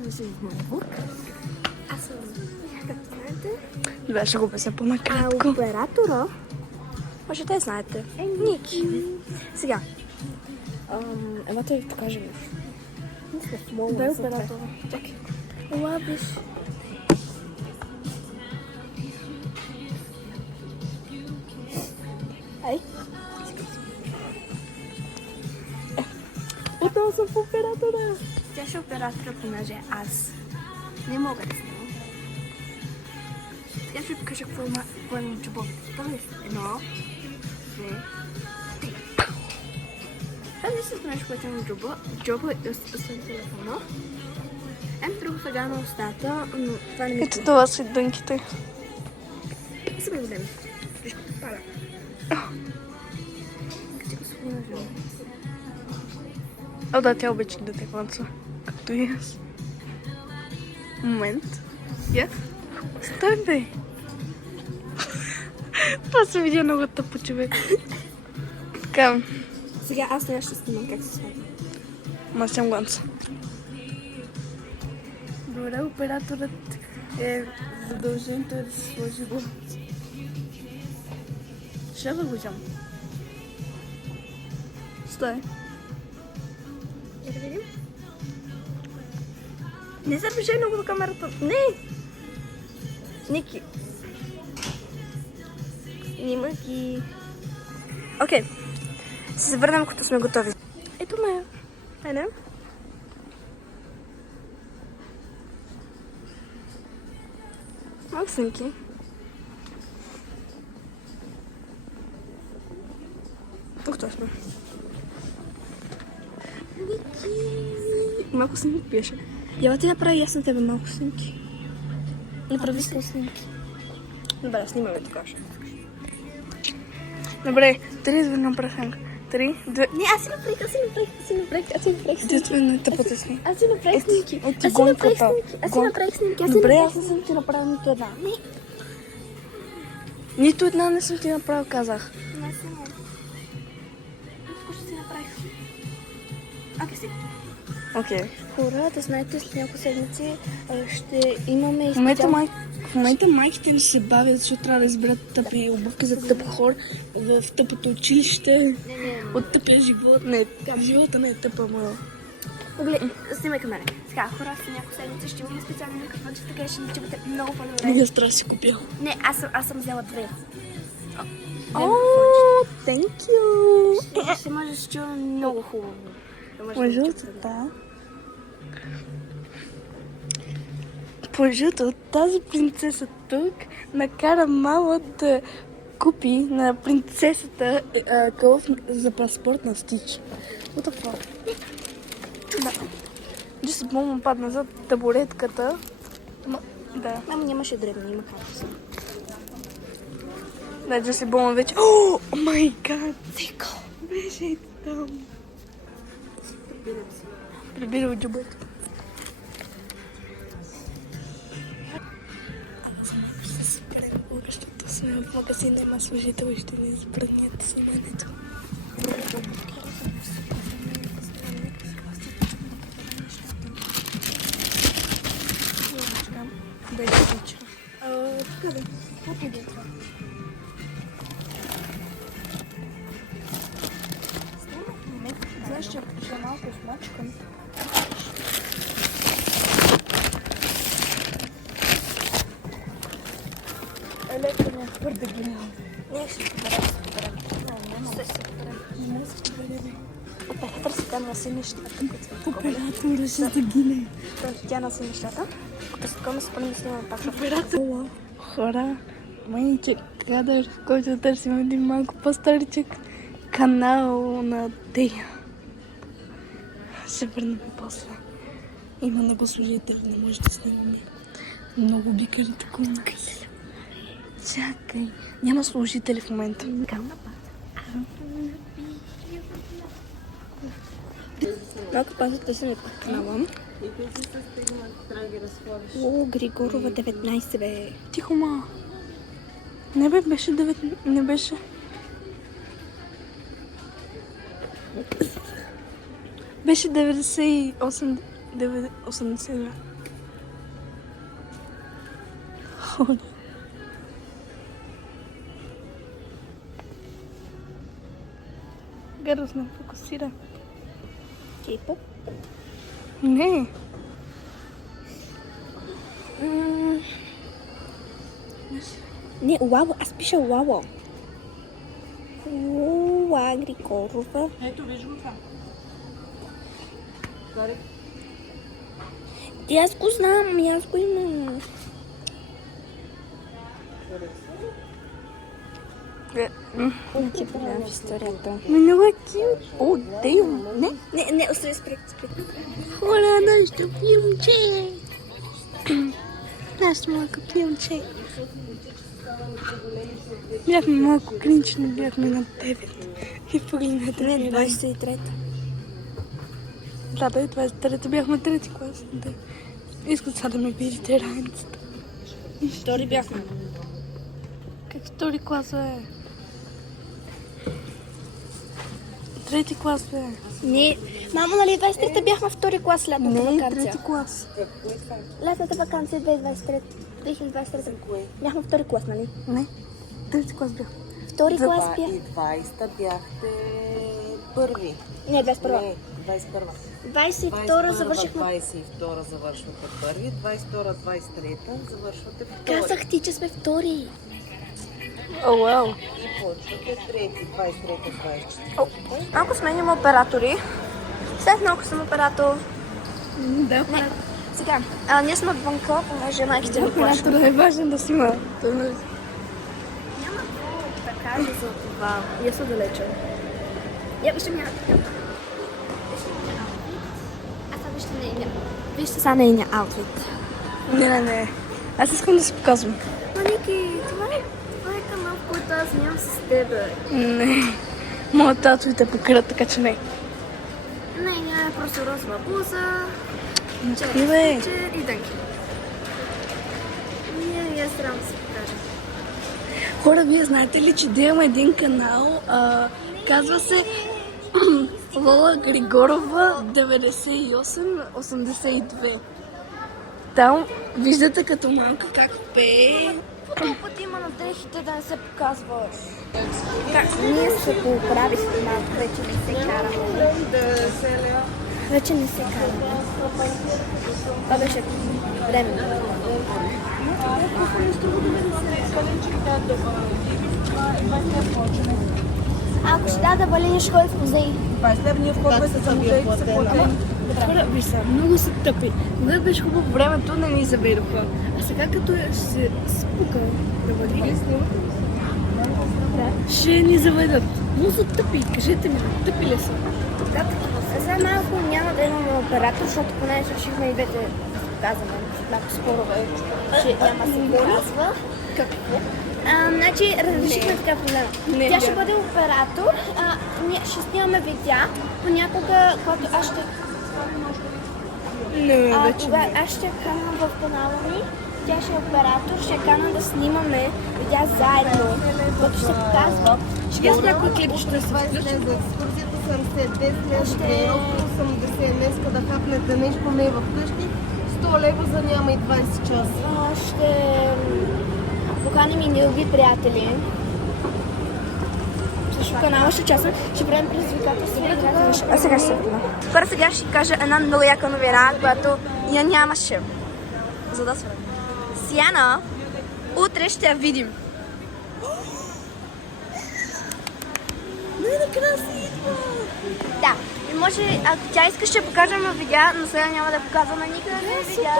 да се отново. Аз съм, както знаете, Добре, ще го обясня по-накратко. оператора. Може да знаете. Ники. Сега. Елата ви покажа ви. Бе оператора. Чакай. Ела, биш. Ай. Отново съм в оператора. Тя ще оператора, понеже аз не мога да снимам. Сега ще ви покажа какво имам джобовете. Тоест, 1, 2, 3. Това не се нещо, което имам джоба и освен телефона. Друго сега на устата, но това не ми Ето това са дънките. Сега го дем. Ще пада. Къде го сложим? О, да, тя обича да те кланца. Както и аз. Момент. Я? Стой, бе. Това се видя много тъпо, човек. Така. Сега аз не ще снимам как се снимам. Ма съм гланца. Добре, операторът е задължен той да се сложи гланца. Ще да го взема. Стой. Я да видим. Не се приближай много до камерата. Не! Ники. Снима ги. Окей. Ще се върнем, като сме готови. Ето ме. Айде. Малко снимки. Готови сме. Малко снимки пиеше. Я ти направи ясно тебе малко снимки. Направи си снимки. Добре, снимай ме така. Добре, 3 изведнъм пресенка. 3, 2... Не, аз си направих Дето не те потесни. Аз си направих снимки. Ето гонката. Аз си направих снимки. Добре, аз не съм ти направил нито една. Не. Нито една не съм ти направил, казах. Не съм. Ще си направих. Окей, си. Окей. Хора, да знаете, след няколко седмици ще имаме В момента майките ни се бавят, защото трябва да изберат тъпи обувки за тъпи хора в тъпото училище. От тъпия живот. Не, живота не е тъпа, ама... Погледни, снимай към мене. Сега, хора, след няколко седмици ще имаме специални микрофонче, така ще ни чувате много по-добре. Не, аз трябва да си купя. Не, аз съм взела 2. О, thank you! Ще може да се чува много хубаво. Между да. Между тази принцеса тук накара мама да купи на принцесата кълъв за паспорт на Стич. What the fuck? Да. Джуси мама падна за табуретката. Да. Ама нямаше дребно, има капуса. Да, Джуси Бома вече... О, май гад! Цикъл! Беше там. Прибира от джубата. Защото сме в магазин, няма служител и ще ни избранят сумането. Да я включа. Къде? Как е това? Знаеш, че ще малко смачкам. Електро ми твърде гилял. Не, ще поберем. Не се побереби. Оператор си там носи нещата. Оператора ще да гине. Тя носи нещата. Като се такова се пълни да снимаме пак. Оператор. Хора, майничек кадър, който търсим един малко по-старичък канал на Тея. Ще върнем после. Има много служители, не може да снимаме. Много бикари такова. Чакай, няма служители в момента. Малко пазата се не подкнавам. О, Григорова 19, бе. Тихо, ма. Не бе, беше 9... Не беше... Беше 98... 82. Хора. Гарус не фокусира. Кей-поп. Не. Не, Уаво. Аз пиша Уаво. Агриколова. Ето, виж го това. Аз го знам, аз го имам. Не ти предавам в историята. Много е кют. О, дейм. Не? Не, остави спрек. Хора, нашето филмче. Нашето малко филмче. Бяхме малко клинично, бяхме на 9. И погледнете. Не, 23-та. Да, бе, 23-та бяхме трети клас. Да. Искат сега да ме видите раницата. Втори бяхме. Как втори клас е? Трети клас бе. Не, мамо, нали 23-та бяхме втори клас лятната Не, ваканция? трети клас. Лятната ваканция 2023. 2023. Бяхме втори клас, нали? Не, трети клас бях. Втори клас бях. И 20-та бяхте първи. Не, 21. Не, 21. 22 завършихме. 22 завършвате първи, 22, 23 завършвате втори. Казах ти, че сме втори. О, вау. И почвате трети, 23, 24. Малко сменим оператори. След малко съм оператор. Да, Не, сега. Ние сме вънка, понеже майките ни плащат. оператора е важен да си има. Няма какво да кажа за това. Я са далече. Я вижте ми аутфит. Аз сега вижте нейния. Вижте сега нейния аутфит. Не. Аз искам да се показвам. Маники, това е канал, в който аз нямам с тебе. Не. Моят тату те покрива, така че не. Нейния е просто розова буза. Ти бе. И дънки. Не е срам да се покажа. Хора, вие знаете ли, че да имам един канал, казва се Лола Григорова 9882. Там виждате като малка как пее. Колко пъти има на дрехите да не се показваш? Как? Ние се поправихме малко, вече не се караме. Вече не се караме. Това беше време. Ако ще да вали, ще ходи в музей. 20 лева ние входваме с музей, са платени. Хора, виж са, много са тъпи. Когато беше хубаво времето, не ни заведоха. А сега като се спука да вали, ще ни заведат. Много са тъпи, кажете ми, тъпи ли са? Да, такива са. Сега малко няма да имаме оператор, защото поне решихме и двете казваме. Малко спорове, че няма да се казва. Какво? Значи, разрешихме така проблема. Не, Тя ще не. бъде оператор, ние ще снимаме видеа. Понякога, когато аз ще... Не, вече Кога не. аз ще канам в канала ми, тя ще е оператор, ще канам да снимаме видеа заедно, което ще показва. Ще с някой клип ще се включи. За екскурзията 70, 10 лева, тренировка 80, днеска да хапнете нещо не вкъщи, 100 лева за няма и 20 часа. Ще поканим и негови приятели. Също канала ще участвам, ще правим предизвикателство. А сега ще се върна. Хора, сега ще кажа една много яка новина, която я нямаше. За да свърна. Сиана, утре ще я видим. Най-накрая си идва! Да, и може, ако тя иска, ще покажем на видеа, но сега няма да показваме никъде на видеа.